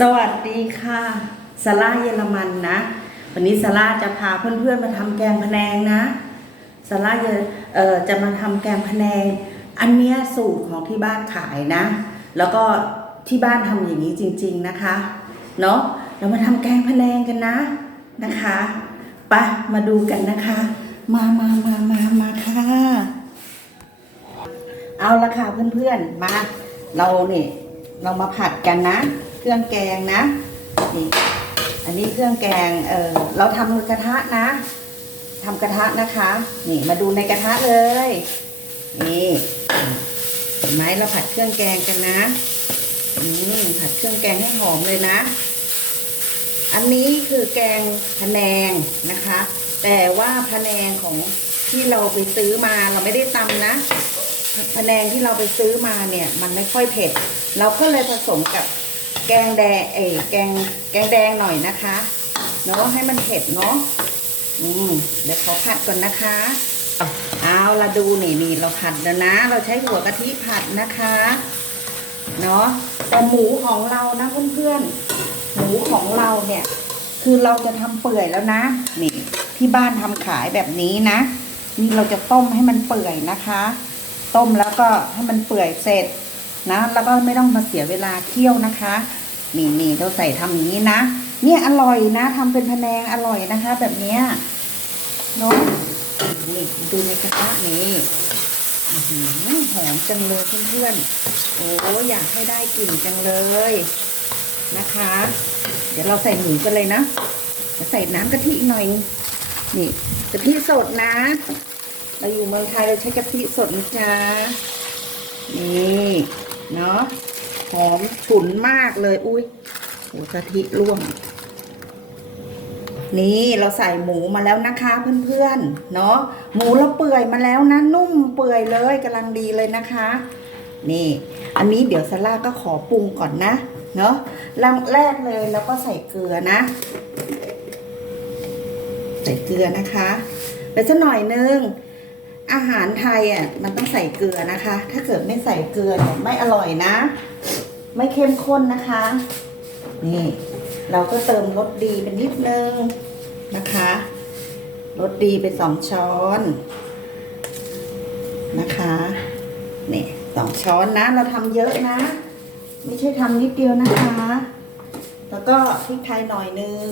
สวัสดีค่ะซาร่าเยอรมันนะ วันนี้ซาร่าจะพาเพื่อนๆมาทำแกงพะแนงนะซาร่าเยอเออจะมาทำแกงพะแนง อันเนี้ยสูตรของที่บ้านขายนะ แล้วก็ที่บ้านทำอย่างนี้จริง ๆนะคะ เนาะเรามาทำแกงพะแนงกันนะนะคะไปะมาดูกันนะคะ มามามามามาค่ะ เอาละค่ะเพื่อนๆมาเราเนี่ยเรามาผัดกันนะ เครื่องแกงนะนี่อันนี้เครื่องแกงเออเราทำกระทะนะทำกระทะนะคะ นี่มาดูในกระทะเลย นี่เห็นไหมเราผัดเครื่องแกงกันนะอืมผัดเครื่องแกงให้หอมเลยนะ อันนี้คือแกงพะแนงนะคะ แต่ว่าพะแนงของที่เราไปซื้อมาเราไม่ได้ตำนะพะแนงที่เราไปซื้อมาเนี่ย มันไม่ค่อยเผ็ด เราก็เลยผสมกับ แกงแดงเอยแกงแกงแดงหน่อยนะคะเนาะให้มันเผ็ดเนาะอืมเดี๋ยวขอผัดก่อนนะคะ เอาละดูนี่นี่เราผัดแล้วนะ เราใช้หัวกะทิผัดนะคะเนาะแต่หมูของเรานะเพื่อนๆหมูของเราเนี่ย คือเราจะทำเปื่อยแล้วนะนี่ที่บ้านทำขายแบบนี้นะ นี่เราจะต้มให้มันเปื่อยนะคะ ต้มแล้วก็ให้มันเปื่อยเสร็จ นะ แล้วก็ไม่ต้องมาเสียเวลาเคี่ยวนะคะ นี่นี่เราใส่ทำอย่างนี้นะ เนี่ยอร่อยนะทำเป็นพะแนงอร่อยนะคะ แบบเนี้ยเนาะนี่ดูในกระทะนี่หอมจังเลยเพื่อนๆ โอ้อยากให้ได้กลิ่นจังเลยนะคะ เดี๋ยวเราใส่หมูกันเลยนะ ใส่น้ำกะทิหน่อย นี่กะทิสดนะ เราอยู่เมืองไทยเราใช้กะทิสดนะจ๊ะนี่ เนาะหอมฉุนมากเลย อุ้ยโหกะทิร่วง นี่เราใส่หมูมาแล้วนะคะเพื่อนๆ เนาะหมูเราเปื่อยมาแล้วนะ นุ่มเปื่อยเลยกำลังดีเลยนะคะ นี่ อันนี้เดี๋ยวซาร่าก็ขอปรุงก่อนนะ เนาะลำแรกเลยแล้วก็ใส่เกลือนะ ใส่เกลือนะคะ ไปสักหน่อยนึง อาหารไทยอะมันต้องใส่เกลือนะคะ ถ้าเกิดไม่ใส่เกลือเนี่ยไม่อร่อยนะ ไม่เข้มข้นนะคะ นี่ เราก็เติมรสดีไปนิดนึงนะคะรสดีไปสองช้อนนะคะนี่สองช้อนนะ เราทำเยอะนะ ไม่ใช่ทำนิดเดียวนะคะ แล้วก็พริกไทยหน่อยนึง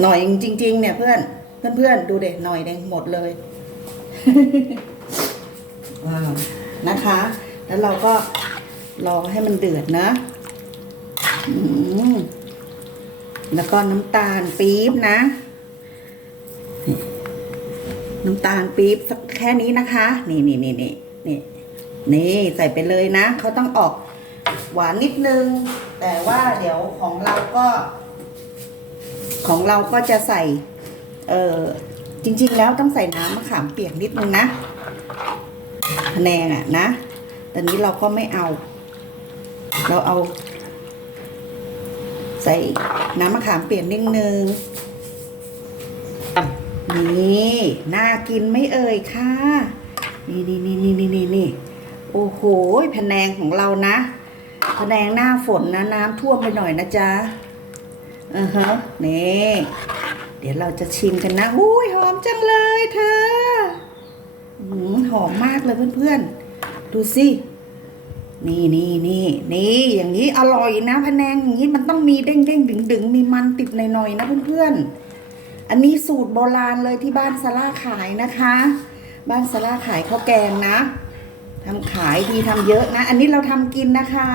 หน่อยจริง ๆ เนี่ยเพื่อน เพื่อนๆ ดูเด็หน่อยเดงหมดเลยว้าวนะคะ แล้วเราก็รอให้มันเดือดนะอืมแล้วก็น้ำตาลปี๊บนะนี่น้ำตาลปี๊บสักแค่นี้นะคะ นี่นี่นี่นี่นี่นี่ใส่ไปเลยนะเขาต้องออกหวานนิดนึง แต่ว่าเดี๋ยวของเราก็ ของเราก็จะใส่ เออจริง ๆ แล้วต้องใส่น้ำมะขามเปียกนิดนึงนะพะแนงอะนะแต่นี้เราก็ไม่เอา เราเอา ใส่น้ำมะขามเปียกนิดนึงนี่น่ากินไม่เอ่ยค่ะนี่นี่นี่นี่นี่นี่นี่โอ้โหพะแนงของเรานะพะแนงหน้าฝนนะน้ำท่วมไปหน่อยนะจ๊ะอือฮะนี่ เดี๋ยวเราจะชิมกันนะอุ้ยหอมจังเลยเธอหืมหอมมากเลยเพื่อนๆ ดูสิ นี่นี่นี่นี่อย่างนี้อร่อยนะพะแนงอย่างนี้มันต้องมีเด้งเด้งดึงดึงมีมันติดหน่อยๆนะเพื่อนๆ อันนี้สูตรโบราณเลยที่บ้านซาร่าขายนะคะ บ้านซาร่าขายข้าวแกงนะทำขายดีทำเยอะนะ อันนี้เราทำกินนะคะ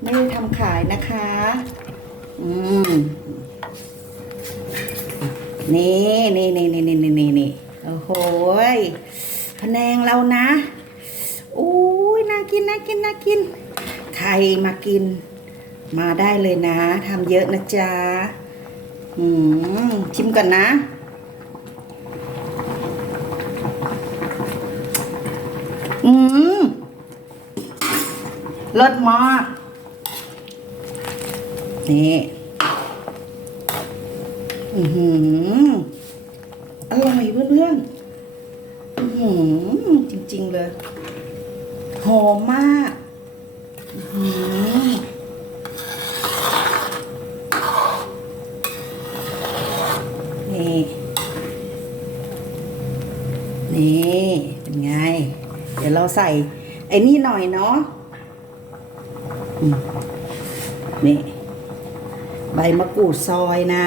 ไม่ได้ทำขายนะคะ อืม นี่นี่นี่นี่นี่นี่นี่นี่โอ้โหยพะแนงเรานะอุ้ยน่ากินน่ากินน่ากิน ใครมากิน มาได้เลยนะทำเยอะนะจ๊ะอืมชิมก่อนนะอืมเลิศมากนี่ อือหืออร่อยเพื่อนๆอือหือจริง ๆ เลย หอมมากอือนี่ นี่เป็นไง เดี๋ยวเราใส่ ไอ้นี่หน่อยเนาะนี่ ใบมะกรูดซอยนะ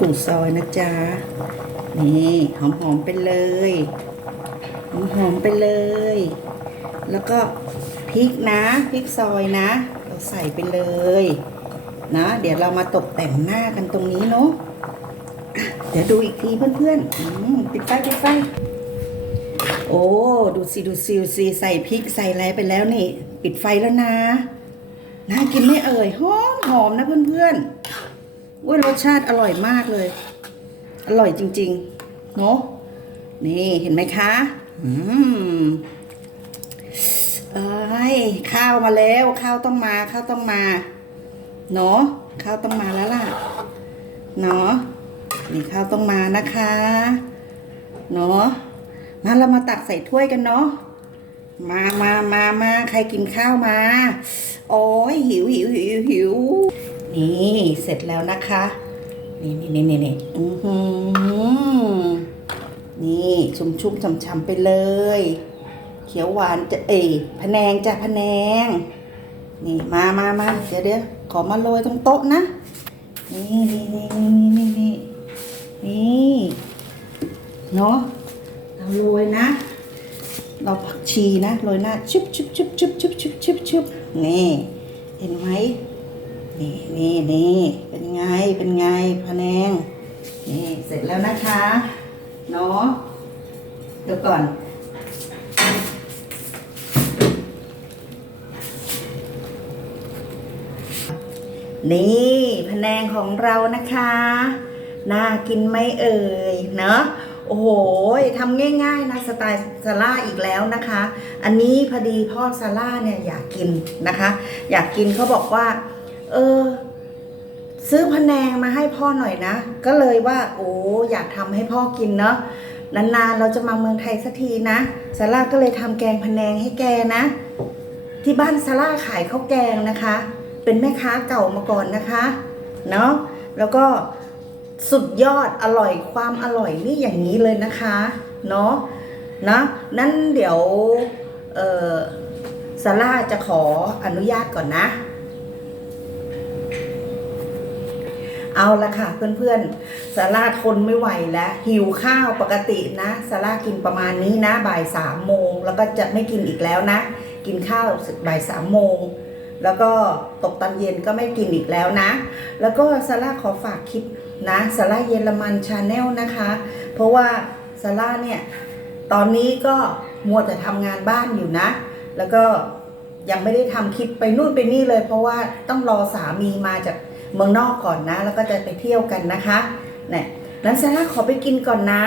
ใส่มะกซอยนะจ๊ะ นี่หอมๆไปเลย หอมๆไปเลย แล้วก็พริกนะพริกซอยนะ เราใส่ไปเลย นะ เดี๋ยวเรามาตกแต่งหน้ากันตรงนี้เนาะเดี๋ยวดูอีกทีเพื่อนๆอืมปิดไฟปิดไฟโอ้ดูสิดูสิดูสิใส่พริกใส่อะไรไปแล้วนี่ ปิดไฟแล้วนะน่ากินไม่เอ่ยหอมหอมนะเพื่อนๆ ว่ารสชาติอร่อยมากเลย อร่อยจริง ๆ เนาะนี่เห็นไหมคะ อืมเอ้ยข้าวมาแล้ว ข้าวต้องมาข้าวต้องมา เนาะข้าวต้องมาแล้วล่ะ เนาะนี่ข้าวต้องมานะคะ เนาะงั้นเรามาตักใส่ถ้วยกันเนาะมามามามาใครกินข้าวมา โอ้ยหิวหิวหิวหิว นี่เสร็จแล้วนะคะ นี่นี่นี่นี่นี่อือหือนี่ชุ่มชุ่มช่ำช่ำๆไปเลย เขียวหวานจะเอยพะแนงจ้ะพะแนง นี่มามามาเดี๋ยวเดี๋ยวขอมาโรยตรงโต๊ะนะ นี่นี่นี่นี่นี่นี่นี่เนาะเราโรยนะ เราผักชีนะโรยหน้าชุบชุบชุบชุบชุบชุบชุบชุบนี่ เห็นไหม นี่นี่นี่เป็นไงเป็นไงพะแนงนี่เสร็จแล้วนะคะเนาะเดี๋ยวก่อน นี่พะแนงของเรานะคะ น่ากินไหมเอ่ยเนาะโอ้โหทำง่ายๆนะสไตล์ซาร่าอีกแล้วนะคะ อันนี้พอดีพ่อซาร่าเนี่ยอยากกินนะคะ อยากกินเขาบอกว่า เออ ซื้อพะแนงมาให้พ่อหน่อยนะ ก็เลยว่า โอ้อยากทำให้พ่อกินเนาะนานๆเราจะมาเมืองไทยสักทีนะซาร่าก็เลยทำแกงพะแนงให้แกนะ ที่บ้านซาร่าขายข้าวแกงนะคะ เป็นแม่ค้าเก่ามาก่อนนะคะเนาะแล้วก็สุดยอดอร่อยความอร่อยนี่อย่างนี้เลยนะคะเนาะนะนั่นเดี๋ยวเออซาร่าจะขออนุญาตก่อนนะ เอาละค่ะเพื่อนๆซาร่าทนไม่ไหวแล้วหิวข้าวปกตินะซาร่ากินประมาณนี้นะบ่ายสามโมงแล้วก็จะไม่กินอีกแล้วนะ กินข้าวบ่ายสามโมงแล้วก็ตกตอนเย็นก็ไม่กินอีกแล้วนะ แล้วก็ซาร่าขอฝากคลิปนะซาร่าเยอรมันชาแนลนะคะ เพราะว่าซาร่าเนี่ยตอนนี้ก็มัวแต่ทำงานบ้านอยู่นะ แล้วก็ยังไม่ได้ทำคลิปไปนู่นไปนี่เลย เพราะว่าต้องรอสามีมาจาก เมืองนอกก่อนนะ แล้วก็จะไปเที่ยวกันนะคะเนี่ยนั้นซาร่าขอไปกินก่อนนะ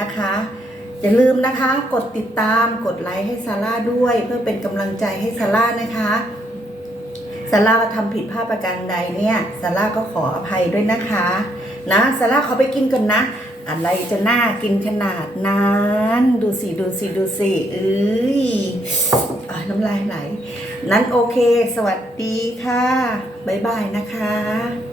นะคะ อย่าลืมนะคะ กดติดตามกดไลค์ให้ซาร่าด้วย เพื่อเป็นกำลังใจให้ซาร่านะคะซาร่าทำผิดพลาดประการใดเนี่ยซาร่าก็ขออภัยด้วยนะคะ นะซาร่าขอไปกินก่อนนะอะไรจะน่ากินขนาดนั้น ดูสิ ดูสิ ดูสิเอ้ยอน้ำลายไหล นั้นโอเค สวัสดีค่ะ บ๊ายบายนะคะ